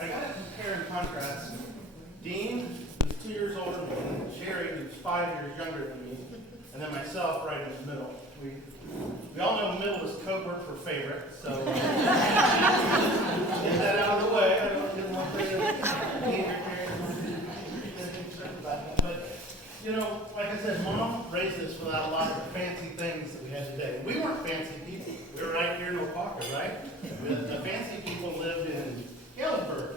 I got to compare and contrast. Dean, who's 2 years older than me, Sherry, who's 5 years younger than me, and then myself right in the middle. We all know middle is code word for favorite, so get that out of the way. I didn't want to about that. But, you know, like I said, Mom raised us without a lot of the fancy things that we had today. We weren't fancy people. We were right here in Opaka, right? The fancy people lived in Galesburg.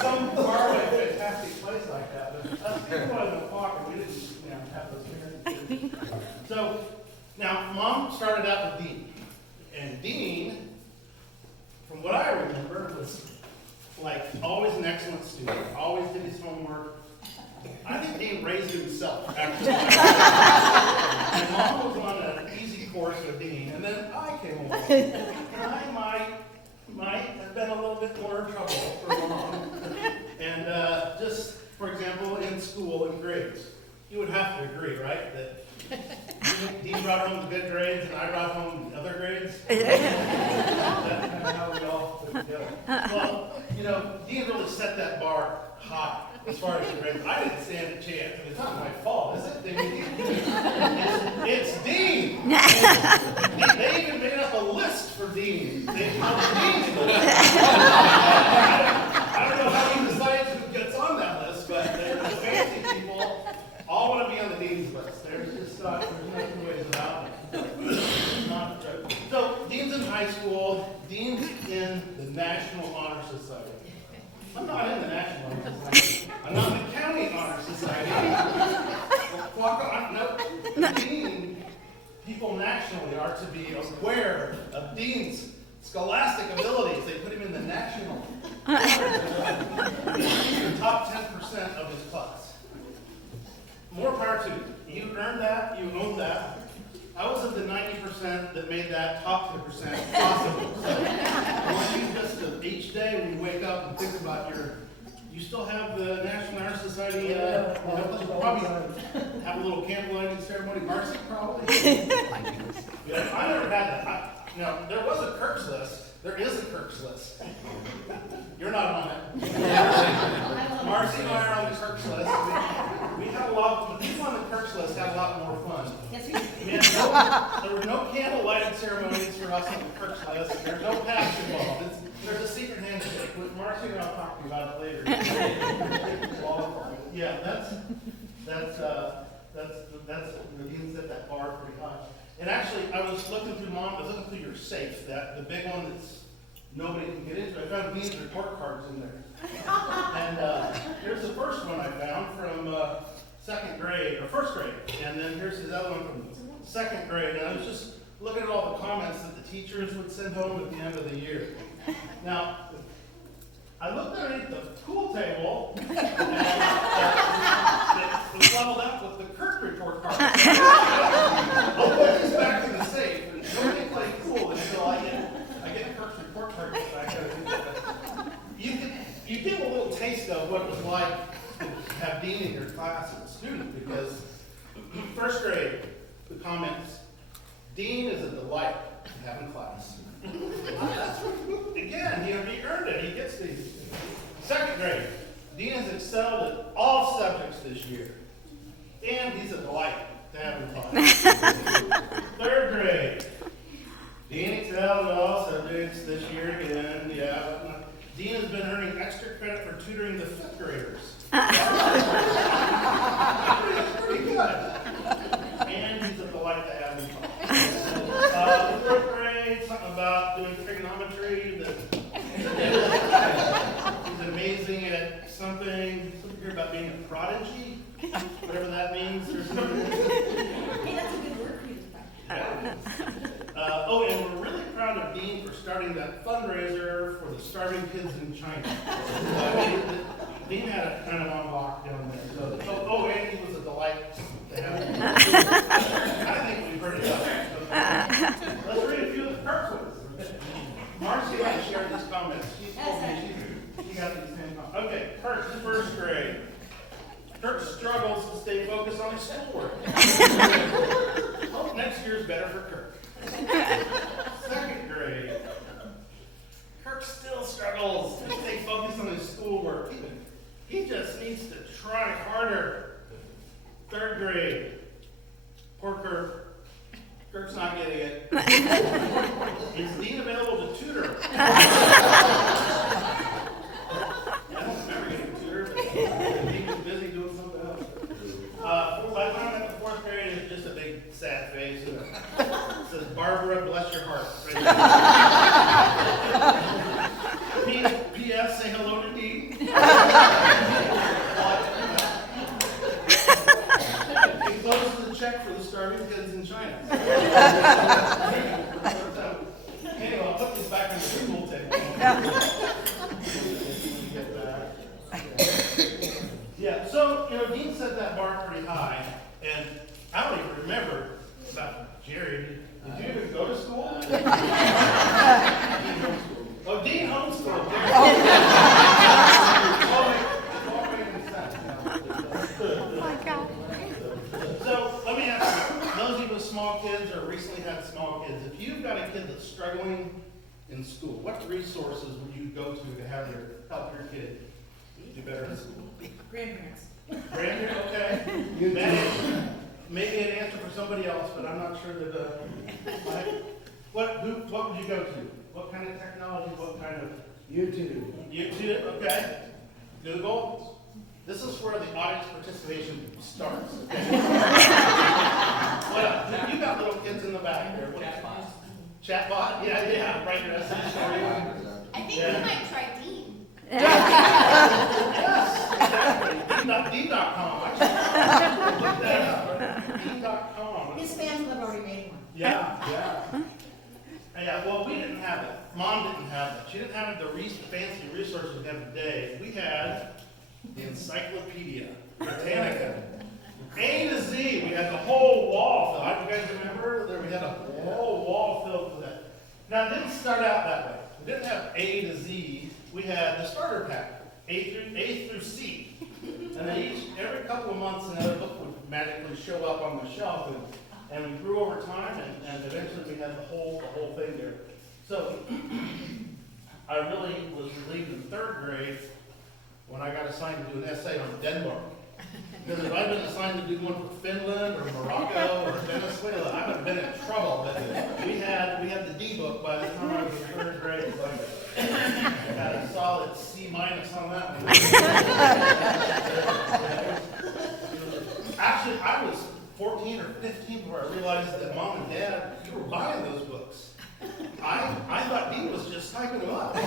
Some faraway, fantastic place like that. But us people in Opaka, we didn't have those fancy things. So, now, Mom started out with Dean. And Dean, from what I remember, was like always an excellent student, always did his homework. I think Dean raised himself after that. And Mom was on an easy course with Dean, and then I came along. And I might have been a little bit more in trouble for Mom. And just, for example, in school, in grades, you would have to agree, right, that Dean brought home the good grades and I brought home the other grades. That's kind of how we all put together. Well, you know, Dean really set that bar high as far as the grades. I didn't stand a chance. I mean, it's not my fault, is it? It's Dean. They even made up a list for Dean. They called Dean. I don't know how he decides who gets on that list, but the fancy people all want to be on the Dean's list. There's just there's no two ways about it. So Dean's in high school. Dean's in the National Honor Society. I'm not in the National Honor Society. I'm not in the County Honor Society. No, Dean, people nationally are to be aware of Dean's scholastic abilities. They put him in the National Honor Society. He's the top 10% of his class. More power to you. You earned that, you owned that. I was of the 90% that made that top 10% possible. So I want you just to, each day when you wake up and think about you still have the National Honor Society, probably have a little candle lighting ceremony. Marcy, probably? Yeah, I never had that. There was a Kirk's list. There is a Kirk's list. You're not on it. Marcy and I are on the Kirk's list. We had a lot, the people on the Kirk's list had a lot more fun. Yes, we did. There were no candle lighting ceremonies for us on the Kirk's list. There's no past involved. There's a secret handshake. With Marcy and I'll talk to you about it later. Yeah, that's Dean set that bar pretty high. And actually, I was looking through your safe, the big one that's nobody can get into. I found Dean's report cards in there. And here's the first one I found from second grade, or first grade. And then here's his other one from second grade. And I was just looking at all the comments that the teachers would send home at the end of the year. Now, I looked underneath the pool table, and it was leveled up with the Kirk report card. I'll put this back in the safe, and nobody play pool until I get Kirk's report card back. You get a little taste of what it was like to have Dean in your class as a student, because first grade, the comments, Dean is a delight to have in class. Again, he earned it. He gets these. Second grade, Dean has excelled at all subjects this year. And he's a delight to have in class. Third grade, Dean excelled at all subjects this year again. Yeah. Dean has been earning extra credit for tutoring the fifth graders. Pretty good. And he's a delight to have in class. Fourth grade, something about doing trigonometry. He's amazing at something here about being a prodigy, whatever that means. Hey, that's a good word for you to practice. And we're really proud of Dean for starting that fundraiser for the starving kids in China. Dean had it kind of on lock down there. And he was a delight to have him. I think we've heard it up. Let's read a few of the Kirk ones. Marcy and I shared these comments. She told me she got these same comments. Okay, Kirk's first grade. Kirk struggles to stay focused on his schoolwork. Hope next year's better for Kirk. Second grade. Kirk needs to try harder. 3rd grade. Poor Kirk. Kirk's not getting it. Is Dean available to tutor? I don't remember getting a tutor, but Dean was busy doing something else. By the time I got to 4th grade, it's just a big sad face. It says, Barbara, bless your heart. Right P.S. Say hello to Dean. Encloses the check for the starving kids in China. Anyway, I'll put this back on the school table. Yeah, so, Dean set that bar pretty high, and I don't even remember about Jerry. Did you even go to school? Oh, Dean homeschooled. Oh my God. So, let me ask you, those of you with small kids or recently had small kids, if you've got a kid that's struggling in school, what resources would you go to help your kid do better in school? Grandparents. Grandparents, okay. That is maybe an answer for somebody else, but I'm not sure that, what would you go to? What kind of technology, what kind of? YouTube. YouTube, okay. Google. This is where the audience participation starts. Okay? What else? You got little kids in the back there. Chatbot. Chatbot? Yeah, right here. I think we might try Dean. Yes, exactly. Dean.com. Actually, look that up. Dean.com. His fans have already made one. Yeah. Yeah, well, we didn't have it. Mom didn't have it. She didn't have the fancy resources we have today. We had the Encyclopedia Britannica. A to Z. We had the whole wall filled. You guys remember? We had a whole wall filled with that. Now, it didn't start out that way. We didn't have A to Z. We had the starter pack, A through C. And then every couple of months, another book would magically show up on the shelf. And we grew over time, and eventually we had the whole thing there. So I really was relieved in 3rd grade when I got assigned to do an essay on Denmark. Because if I'd been assigned to do one for Finland or Morocco or Venezuela, I would have been in trouble. But we had the D book by the time I was in 3rd grade. So I had a solid C- on that one. Actually, I was 14 or 15 before I realized that Mom and Dad, you were buying those books. I thought Dean was just typing them up. I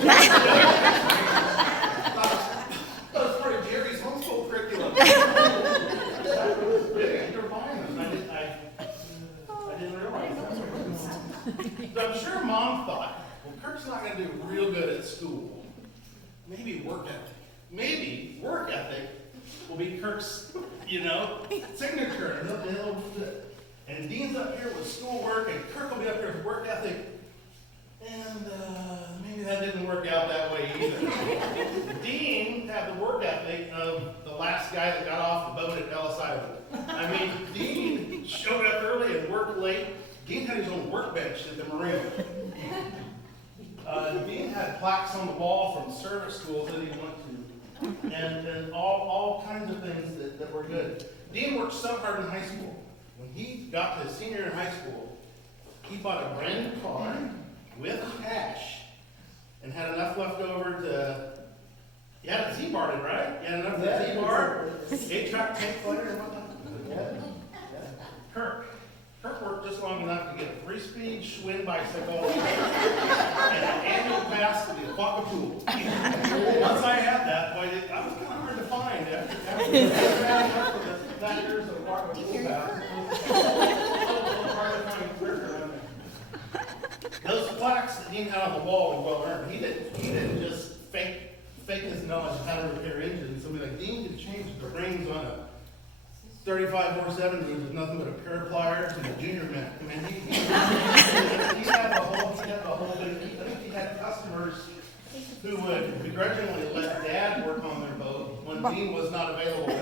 thought it was part of Jerry's homeschool curriculum. You were buying them. I didn't realize that. So I'm sure Mom thought, well, Kirk's not going to do real good at school. Maybe work ethic will be Kirk's, signature. And Dean's up here with schoolwork, and Kirk will be up here with work ethic. And maybe that didn't work out that way either. Dean had the work ethic of the last guy that got off the boat at Ellis Island. I mean, Dean showed up early and worked late. Dean had his own workbench at the Marina. Dean had plaques on the wall from service schools that he went to. And all kinds of things that were good. Dean worked so hard in high school. When he got to senior in high school, he bought a brand new car with cash and had enough left over to, you had a Z-Bar, right? You had enough for a Z-Bar, 8-track tape player and whatnot. Kirk worked just long enough to get a 3-speed Schwinn bicycle and an annual pass to the Aquaca pool. Once I had that, boy, I was kind of hard to find after that year's Aquaca pool pass. Those plaques that Dean had on the wall were well earned. He didn't just fake his knowledge of how to repair engines. So like Dean could change the rings on a 35-470 with nothing but a pair of pliers and a junior mint. I mean, he had the whole thing. I think he had customers who would begrudgingly let Dad work on their boat when Dean was not available.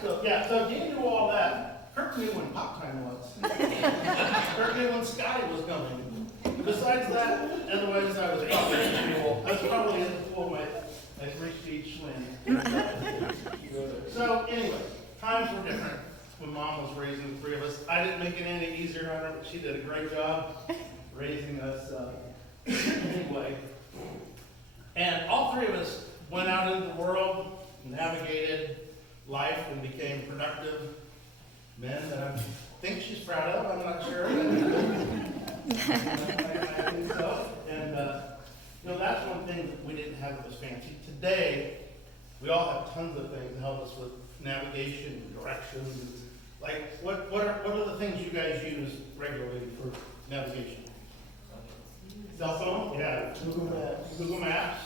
So Dean knew all that. Kirk knew when pop time was. Kirk knew when Scotty was coming. Besides that, otherwise I was probably in the pool. I was probably in the pool Nice rich beach swim. So anyway, times were different when Mom was raising the three of us. I didn't make it any easier on her, but she did a great job raising us anyway. And all three of us went out into the world, navigated life, and became productive men that I think she's proud of. I'm not sure. I think so. And that's one thing that we didn't have that was fancy. Today, we all have tons of things to help us with navigation, directions. Like, what are the things you guys use regularly for navigation? Cell phone? Yeah. Google Maps.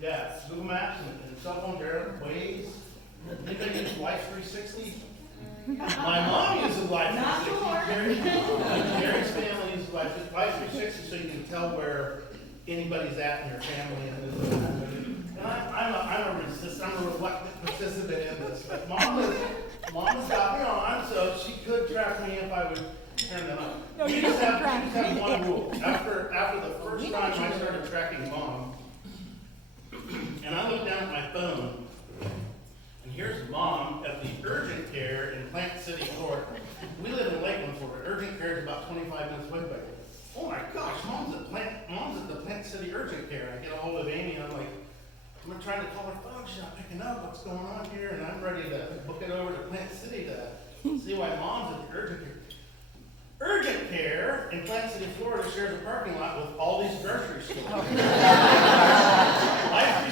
Yeah, Google Maps and cell phone, Waze. Anybody use Life 360? My mom uses Life 360. Jerry's family uses Life 360 so you can tell where anybody's at in your family. And I'm a reluctant participant in this. But Mom has got me on, so she could track me if I would turn them up. We just have one rule. After the first time I started tracking Mom, and I looked down at my phone, and here's Mom at the urgent care in Plant City, Florida. We live in Lakeland, Florida. Urgent care is about 25 minutes away. Oh my gosh, Mom's at the Plant City urgent care. I get a hold of Amy, and I'm like, I'm trying to call her phone. She's not picking up. What's going on here? And I'm ready to book it over to Plant City to see why Mom's at the urgent care. Urgent care in Plant City, Florida shares a parking lot with all these grocery stores. Life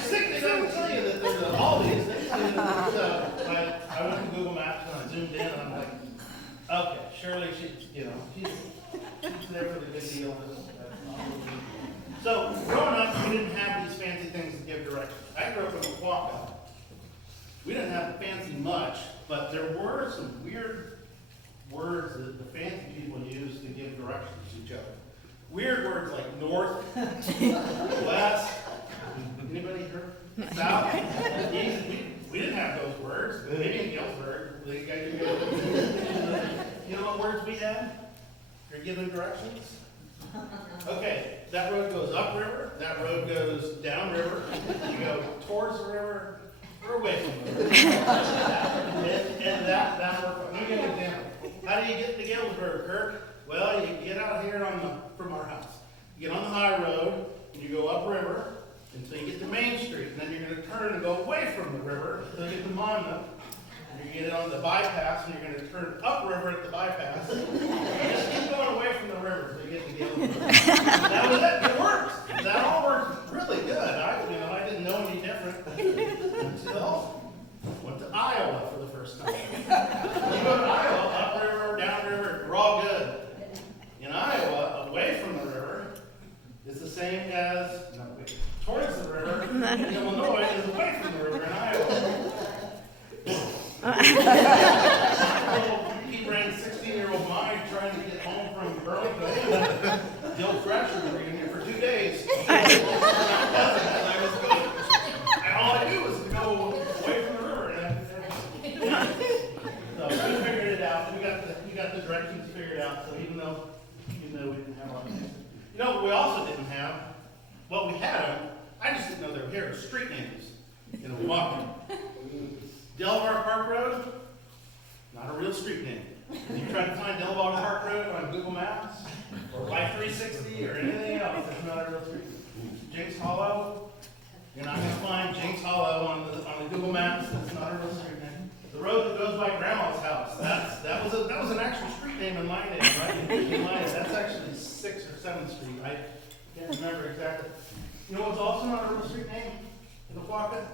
360 doesn't tell you that there's all these. They tell you that I went to Google Maps and I zoomed in and I'm like, okay, surely she's there for the good deal. So growing up, we didn't have these fancy things to give directions. I grew up in Milwaukee. We didn't have fancy much, but there were some weird words that the fancy people use to give directions to each other. Weird words like north, west, anybody heard? South, east. We didn't have those words. Maybe in Galesburg. You know what words we had? You're giving directions? Okay, that road goes upriver, that road goes downriver, you go towards the river, or away from the river. and that worked. Let me give you an example. How do you get to Galesburg, Kirk? Well, you get out here from our house. You get on the high road, and you go upriver until you get to Main Street. And then you're going to turn and go away from the river until you get to Monmouth. And you get on the bypass, and you're going to turn upriver at the bypass. And just keep going away from the river until you get to Galesburg. That was it. It works. That all worked really good. I didn't know any different until I went to Iowa for the first time. You go to Iowa, upriver, downriver, we're all good. In Iowa, away from the river is the same as towards the river. In Illinois is away from the river in Iowa. He ran 16-year-old mind trying to get home from Burlington. The old fracture we were in here for 2 days. And all I do was go away from the river. So we figured it out. We got the directions figured out. So even though we didn't have all the answers. You know what we also didn't have? Well, we had them. I just didn't know they were here. Street names in Milwaukee. Delaware Park Road, not a real street name. If you try to find Delaware Park Road on Google Maps or Life 360 or anything else, it's not a real street name. Jinks Hollow, you're not going to find Jinks Hollow on the Google Maps. That's not a real street name. The road that goes by Grandma's house, that was an actual street name in Lyndon, right? In Lyndon, that's actually 6th or 7th Street. I can't remember exactly. You know what's also not a real street name in Milwaukee?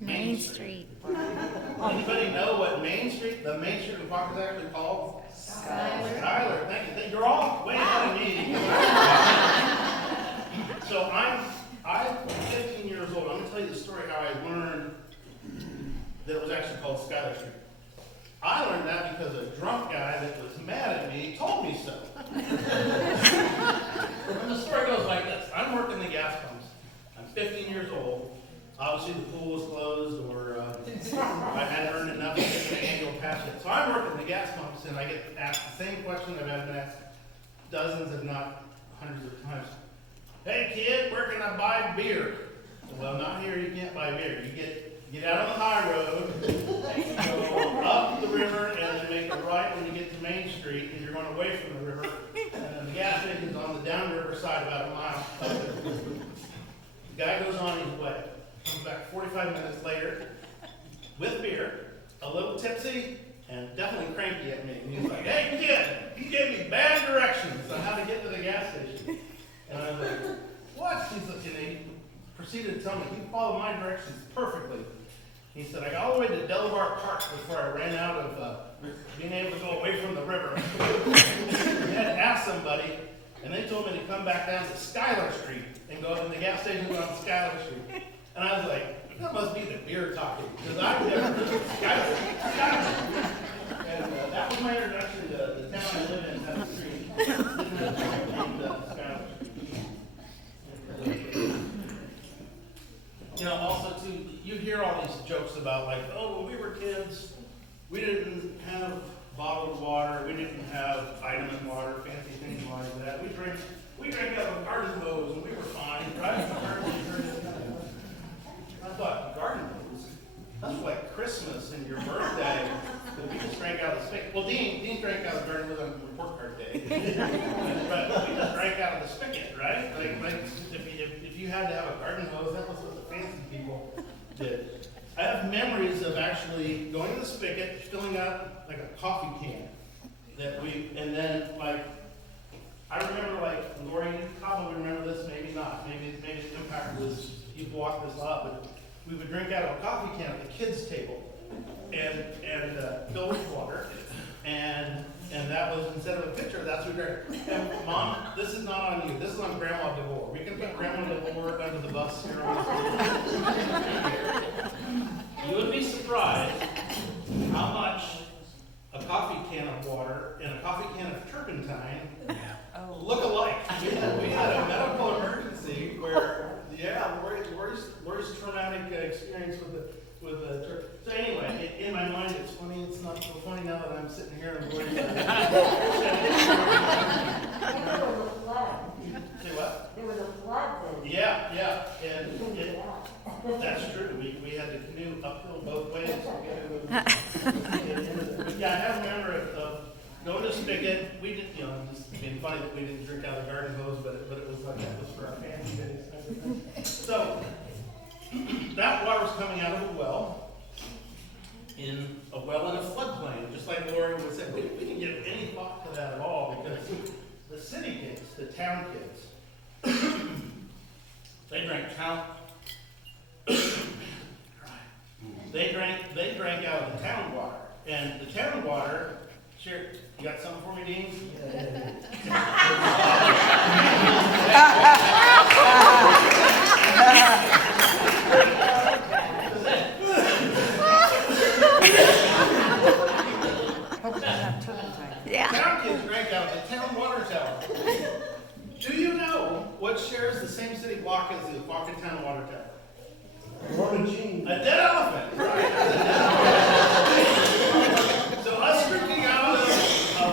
Main Street. Anybody know what Main Street, the Main Street in Milwaukee is actually called? Skyler. Thank you. You're all way ahead of me. So I'm 15 years old. I'm going to tell you the story how I learned that it was actually called Skyler Street. I learned that because a drunk guy that was mad at me told me so. And the story goes like this. I'm working the gas pumps. I'm 15 years old. Obviously the pool was closed or I hadn't earned enough to get an annual pass yet. So I'm working the gas pumps and I get asked the same question that I've been asked dozens if not hundreds of times. Hey kid, where can I buy beer? Well, not here, you can't buy beer. You get out on the high road, go up the river, and then make a right when you get to Main Street, and you're going away from the river. And then the gas station's on the downriver side, about a mile up there. The guy goes on his way, comes back 45 minutes later with beer, a little tipsy, and definitely cranky at me. And he's like, "Hey kid, you gave me bad directions on how to get to the gas station." And I was like, "What?" He's like, and he proceeded to tell me he followed my directions perfectly. He said, "I got all the way to Delavar Park before I ran out of being able to go away from the river." I had to ask somebody, and they told me to come back down to Schuyler Street and go to the gas station on Schuyler Street. And I was like, that must be the beer talking, because I've never heard of Schuyler Street. And that was my introduction to the town I live in, that street. Didn't have a street named Schuyler Street. You know, also too, you hear all these jokes about like, oh, when we were kids, we didn't have bottled water, we didn't have vitamin water, fancy things like that. We drank out of a garden hose and we were fine, right? I thought, garden hose? That's like Christmas and your birthday, that we just drank out of the spigot. Well, Dean drank out of the garden hose on report card day. But we just drank out of the spigot, right? Like if you had to have a garden hose, that was what the fancy people did. I have memories of actually going to the spigot, filling up like a coffee can and then like, I remember like, Lori, you probably remember this, maybe not, maybe the impact was, you blocked this out, but we would drink out of a coffee can at the kids' table and fill with water, and that was, instead of a pitcher, that's what we drank. And Mom, this is not on you, this is on Grandma DeVore. We can put Grandma DeVore under the bus here on the You would be surprised how much a coffee can of water and a coffee can of turpentine look alike. We had a medical emergency where, Lori's traumatic experience with the so anyway, in my mind it's funny. It's not so funny now that I'm sitting here and Lori's. Say what? There was a flood then. Yeah, and that's true. We had to canoe uphill both ways. Yeah, I have a memory of going to Spigot. We did, it's being funny that we didn't drink out of the garden hose, but it was like that was for our family days. So that water was coming out of a well in a floodplain, just like Lori would say. We didn't give any thought to that at all because the city kids, the town kids, they drank town. They drank out of the town water, and the town water. Sure, you got something for me, Dean? Yeah. Town kids drank out of the town water tower. Do you know what shares the same city block as the Waukee water tower? A dead elephant, right? So us drinking out of a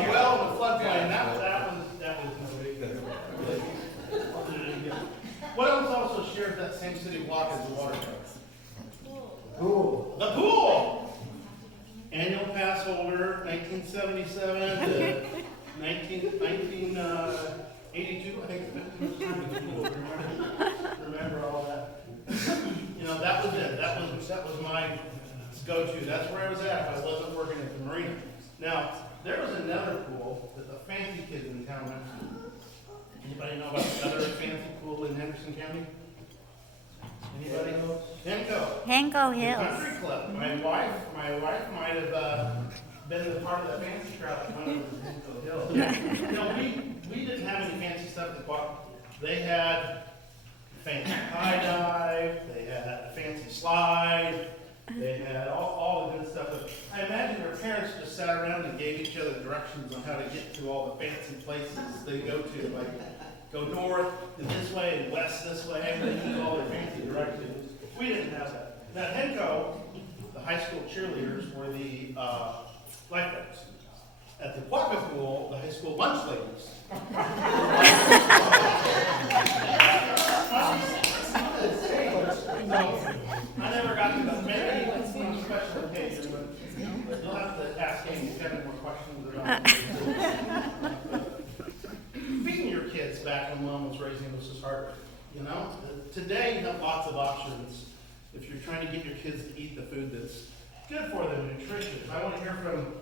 well in a floodplain, that was no big deal. What else also shares that same city block as the water tower? Pool. The pool! Annual pass holder, 1977 to 1982, I think. Remember all that? That was it. That was my go-to. That's where I was at if I wasn't working at the marina. Now, there was another pool that the fancy kids in town went to. Anybody know about another fancy pool in Henderson County? Anybody know? Henco The Hills. country club. My wife might have been the part of the fancy crowd that went over to Henco Hills. We didn't have any fancy stuff to walk. They had fancy high dive, they had a fancy slide, they had all the good stuff. But I imagine their parents just sat around and gave each other directions on how to get to all the fancy places they go to, like go north this way and west this way, and they knew all their fancy directions. We didn't have that. Now at Henco, the high school cheerleaders were the lifeguards. At the Quokka pool, the high school lunch ladies. my mom was raising us was hard. You know, today you have lots of options if you're trying to get your kids to eat the food that's good for them, nutritious. I want to hear from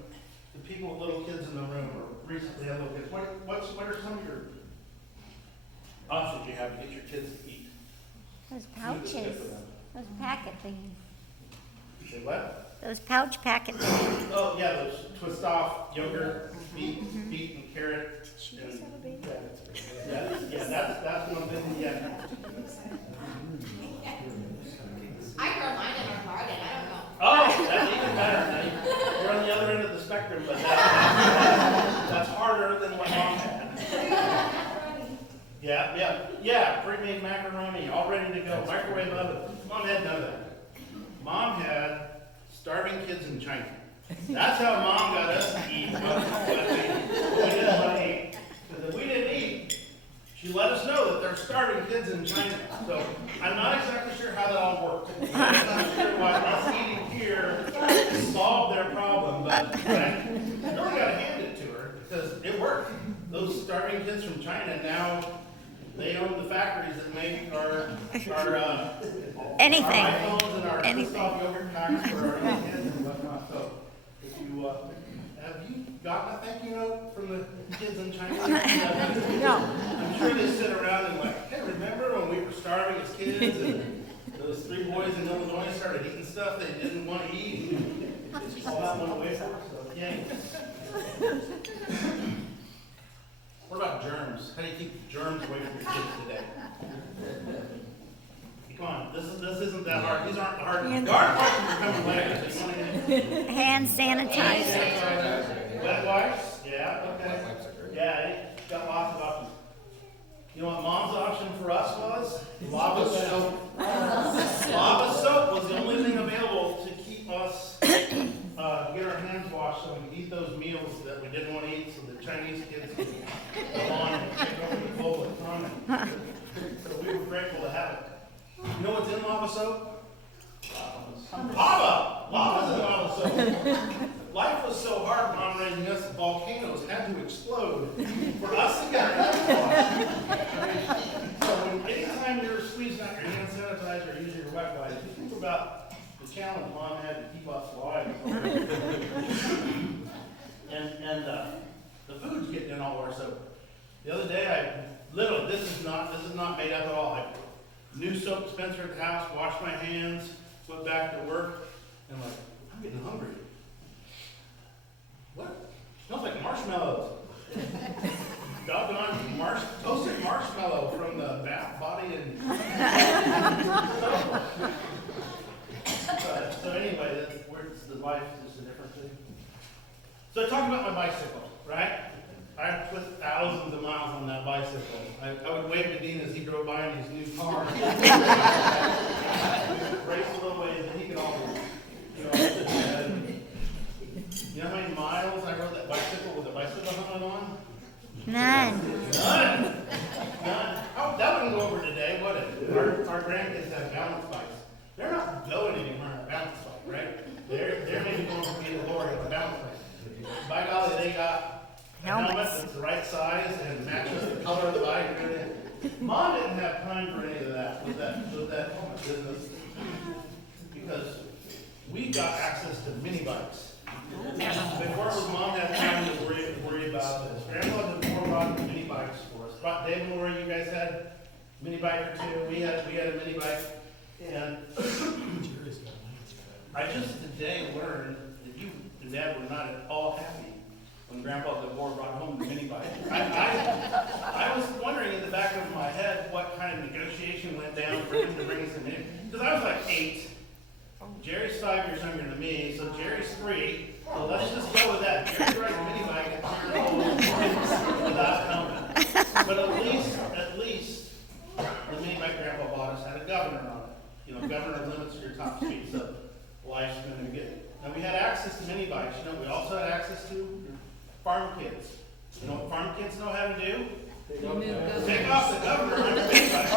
the people with little kids in the room, or recently had little kids. What are some of your options you have to get your kids to eat? Those Food that's good pouches, for them? those packet things, Say what? those pouch packet things. Oh, yeah, those twist off yogurt, beet and carrot. And, that's one thing, yeah. I grow mine in our garden, I don't know. Oh, that's even better. Now, we're on the other end of the spectrum, but that's harder than what mom had. Yeah, pre-made macaroni, all ready to go, microwave oven. Mom had none of that. Mom had starving kids in China. That's how mom got us to eat what we didn't want to eat. Because if we didn't eat, she let us know that there's starving kids in China. So I'm not exactly sure how that all worked. I'm not sure why us eating here solved their problem, but I really got to hand it to her because it worked. Those starving kids from China now, they own the factories that make our Anything. our iPhones and our Anything. Kristoff yogurt packs for our kids and whatnot. So if you have you gotten a thank you note from the kids in China? No. I'm sure they sit around and like, hey, remember when we were starving as kids and those 3 boys in Illinois started eating stuff they didn't want to eat? All that went away for us. So yeah. What about germs? How do you keep germs away from your kids today? Come on, this isn't that hard. These aren't hard. The hard questions are coming later. So you want to Hand sanitizer. wet wipes? Yeah, okay. Yeah, it got lots of options. You know what mom's option for us was? Lava soap. Lava soap was the only thing available to keep us, get our hands washed so we could eat those meals that we didn't want to eat so the Chinese kids could go on and take over the global economy. So we were grateful to have it. You know what's in lava soap? Lava! Lava's in lava soap. Life was so hard, Mom raising us, that volcanoes had to explode for us to get our hands washed. So anytime you're squeezing out your hand sanitizer or using your wet wipes, you think about the challenge Mom had to keep us alive. and the food's getting in all our soap. The other day, this is not made up at all. I new soap dispenser at the house, washed my hands, went back to work, and I'm like, I'm getting hungry. What? Smells like marshmallows. Doggone toasted marshmallow from the bath body and so anyway, the life is a different thing. So I talked about my bicycle, right? I put thousands of miles on that bicycle. I would wave to Dean as he drove by in his new car. Race a little ways, and he could always, you know how many miles I rode that bicycle with a bicycle helmet on? None. None. Oh, that wouldn't go over today, would it? Our grandkids have balance bikes. They're not going anywhere on a balance bike, right? They're maybe going to be the glory of a balance bike. By golly, they got a helmet that's the right size and matches the color of the bike and everything. Mom didn't have time for any of that with that helmet business because we got access to mini bikes. Before it was Mom had time to worry about this. Grandpa had more brought mini bikes for us. Dave and Lori, you guys had a mini bike or two. We had a mini bike. And I just today learned that you and Dad were not at all happy when Grandpa DeVore brought home the mini bike. I was wondering in the back of my head what kind of negotiation went down for him to bring us a mini. Because I was like 8. Jerry's 5 years younger than me, so Jerry's 3. So let's just go with that. Jerry's riding a mini bike at 2 years old without helmet. But at least the mini bike Grandpa bought us had a governor on it. You know, governor limits your top speed, so life's going to get. Now we had access to mini bikes. You know, we also had access to farm kids. You know what farm kids know how to do? Take off the governor on your mini bike.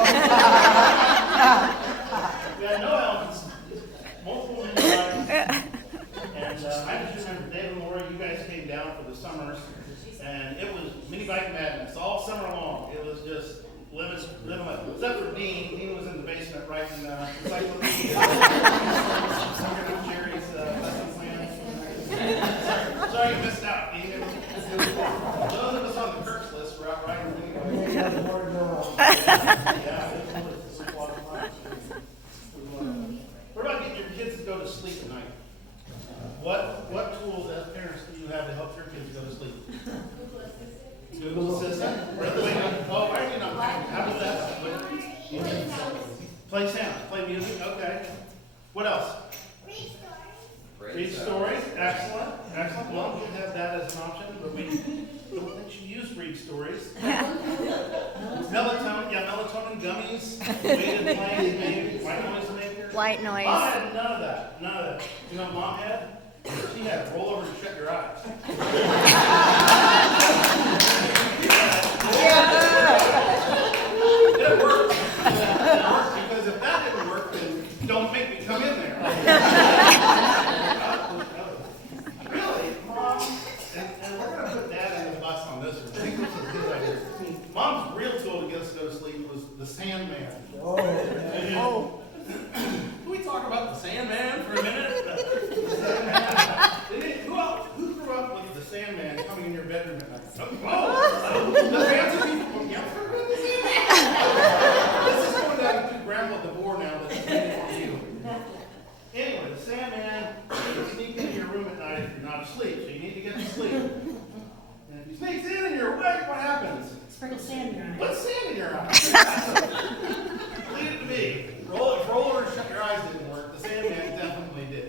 We had no helmets. Multiple mini bikes. And I just remember Dave and Laura, you guys came down for the summers, and it was mini bike madness all summer long. It was just except for Dean. Dean was in the basement writing encyclopedia. Jerry's lesson plan. Sorry you missed out, Dean. Those of us on the Kirk's list were out writing anyway. Yeah, it was a lot of fun. What about getting your kids to go to sleep at night? What tools as parents do you have to help your kids go to sleep? Google Assistant? Really? Oh, I did not. How does that? Play sound, play music. Okay. What else? Read stories. Excellent. Excellent. Well, we have that as an option, but we don't think you use read stories. Melatonin. Yeah, melatonin gummies. Weighted planes, maybe. White noise maker. White noise. Mom had none of that. None of that. You know what Mom had? She had roll over and shut your eyes. It worked. Because if that didn't work, then don't make me come in there. Really, Mom, and we're going to put Dad in the bus on this one. I think this is a good idea. Mom's real tool to get us to go to sleep was the Sandman. Oh. Can we talk about the Sandman for a minute? Who grew up with the Sandman coming in your bedroom at night? Oh, the fancy people from Yeltsin with the Sandman. This is going down to Grandpa DeBoer now that's waiting for you. Anyway, the Sandman will sneak into your room at night if you're not asleep, so you need to get to sleep. And if he sneaks in and you're awake, what happens? Sprinkle sand in your eye. Put sand in your eyes. Leave it to me. Roll over and shut your eyes didn't work. The Sandman definitely did.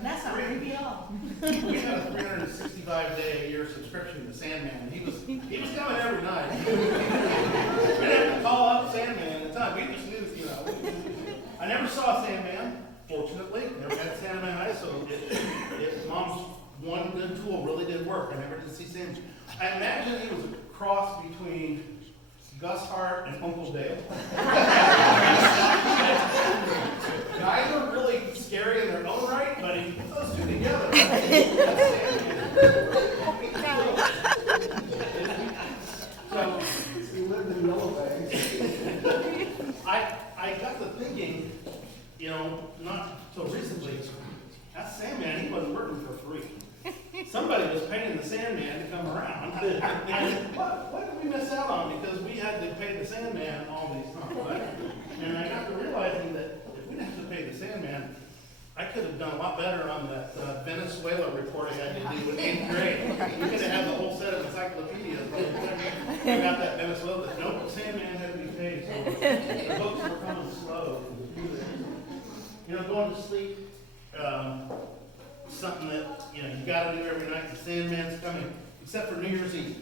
And And that's not creepy at all. we had a 365-day-a-year subscription to Sandman. He was coming every night. We didn't have to call up Sandman at the time. We just knew, you know. I never saw Sandman, fortunately. Never had Sandman eyes, so Mom's one good tool really did work. I never did see Sandman. I imagine he was a cross between Gus Hart and Uncle Dale. Guys are really scary in their own right, but he put those two together. So he lived in Yellow Bay. I got to thinking, you know, not so recently, that Sandman, he wasn't working for free. Somebody was paying the Sandman to come around. What did we miss out on? Because we had to pay the Sandman all these times, right? And I got to realizing that if we didn't have to pay the Sandman, I could have done a lot better on that Venezuela report I had to do in 8th grade. We could have had the whole set of encyclopedias. I got that Venezuela, but no, the Sandman had to be paid. So the books were coming slow. You know, going to sleep, something that, you know, you got to do every night. The Sandman's coming, except for New Year's Eve.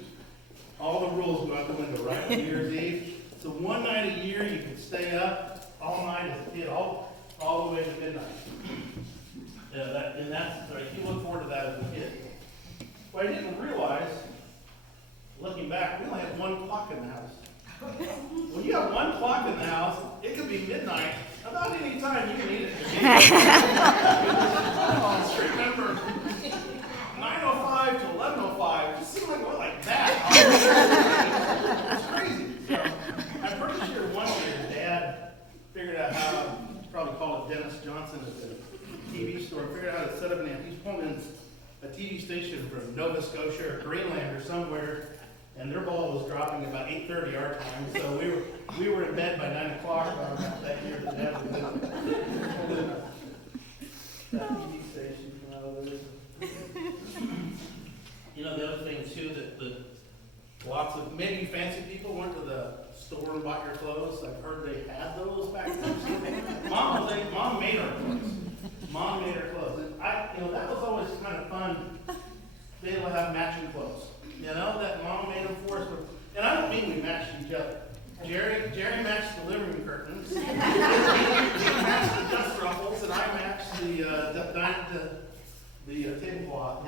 All the rules go out the window, right? New Year's Eve. So one night a year you can stay up all night as a kid, all the way to midnight. And that's right. You look forward to that as a kid. What I didn't realize, looking back, we only had one clock in the house. When you have one clock in the house, it could be midnight. About any time you can eat it. I just remember 9:05 to 11:05. It just seemed like that. It's crazy. So, I'm pretty sure one year Dad figured out how to probably call it Dennis Johnson at the TV store. Figured out how to set up an he's pulling in a TV station from Nova Scotia or Greenland or somewhere. And their ball was dropping about 8:30 our time, so we were in bed by 9 o'clock that year. That Dad was in that TV station. You know, the other thing too that lots of maybe fancy people went to the store and bought your clothes. I've heard they had those back then. Mom made her clothes. Mom made her clothes, and that was always kind of fun. They able to have matching clothes. You know, that Mom made them for us. And I don't mean we matched each other. Jerry matched the living room curtains. He matched the dust ruffles, and I matched the tablecloth.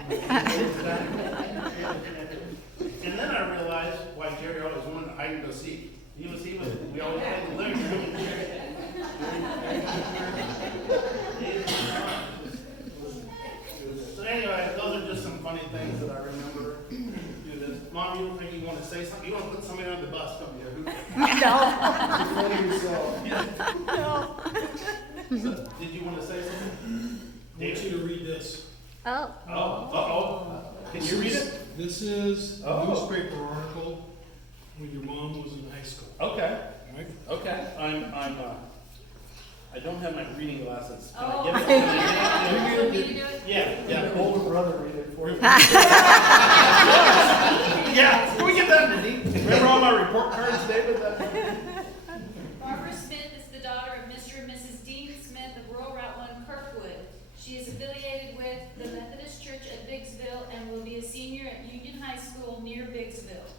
And then I realized why Jerry always wanted to hide and go seek. We always had the living room. So anyway, those are just some funny things that I remember. Mom, you look like you want to say something? You want to put somebody on the bus, don't you? Defending yourself. So, did you want to say something? I want you to read this. Oh. Oh. Can you read it? This is a Oh. newspaper article when your mom was in high school. Okay. Right? Okay. I don't have my reading glasses. Can Oh. I get it? Can I You get want me it? to do it? Yeah. Your older brother read it for you. Yeah. Can we get that, Mindy? Remember all my report cards, David? Barbara Smith is the daughter of Mr. and Mrs. Dean Smith of Rural Route 1 Kirkwood. She is affiliated with the Methodist Church at Biggsville and will be a senior at Union High School near Biggsville.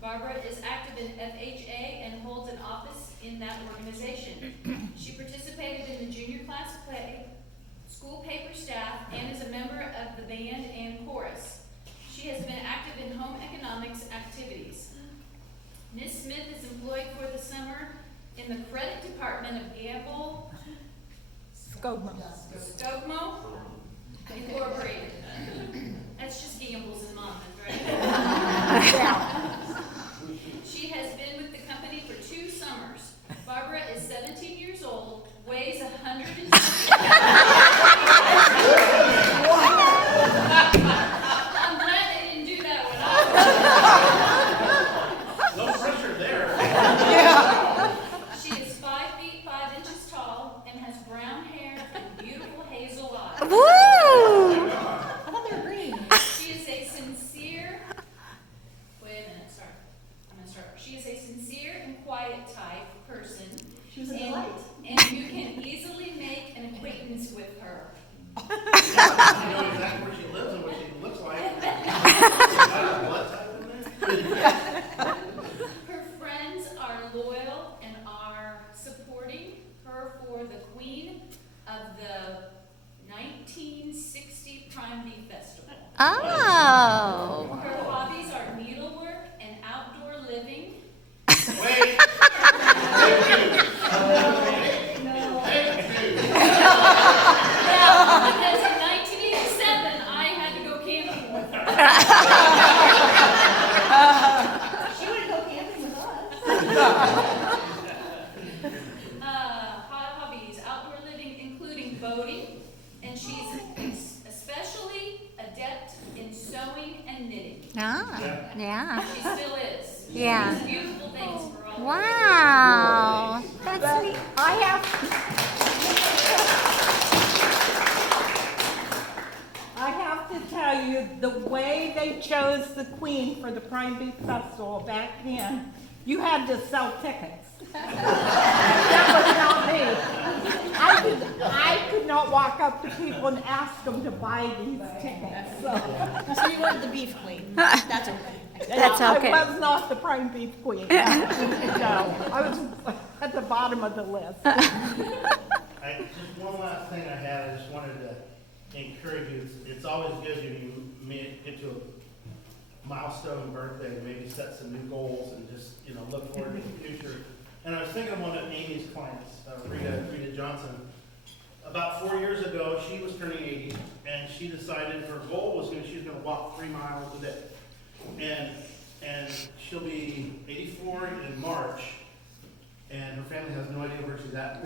Barbara is active in FHA and holds an office in that organization. She participated in the junior class play, school paper staff, and is a member of the band and chorus. She has been active in home economics activities. Ms. Smith is employed for the summer in the credit department of Gamble Skogmo Incorporated. That's just Gamble's in Monmouth, right? She has been with the company for 2 summers. Barbara is 17 years old, weighs 120. I'm glad they didn't do that one. No pressure there. She is 5 feet 5 inches tall and has brown hair and beautiful hazel eyes. Woo! I thought they were green. She is a sincere. Wait a minute, sorry. I'm gonna start. She is a sincere and quiet type person. She was a and, delight. and you can easily make an acquaintance with her. You know exactly where she lives and what she looks like. Blood type in there? Her friends are loyal and are supporting her for the Queen of the 1960 Prime Bee Festival. Oh. Her hobbies are needlework and outdoor living. Wait. Because in 1987, I had to go camping with her. She would go camping with us. Hobbies, outdoor living, including boating, and she's especially adept in sewing and knitting. Ah. Yeah. She still is. Yeah. She does beautiful things for all. Wow. That's But sweet. I have to tell you, the way they chose the Queen for the Prime Bee Festival back then, you had to sell tickets. That was not me. I could not walk up to people and ask them to buy these tickets. So you wanted the beef queen. That's okay. That's okay. I was not the Prime Beef Queen. No, I was at the bottom of the list. Just one last thing I had, I just wanted to encourage you. It's always good when you get to a milestone birthday to maybe set some new goals and just, look forward to the future. And I was thinking of one of Amy's clients, Rita Johnson. About 4 years ago, she was turning 80, and she decided her goal was she was going to walk 3 miles a day. And she'll be 84 in March, and her family has no idea where she's at.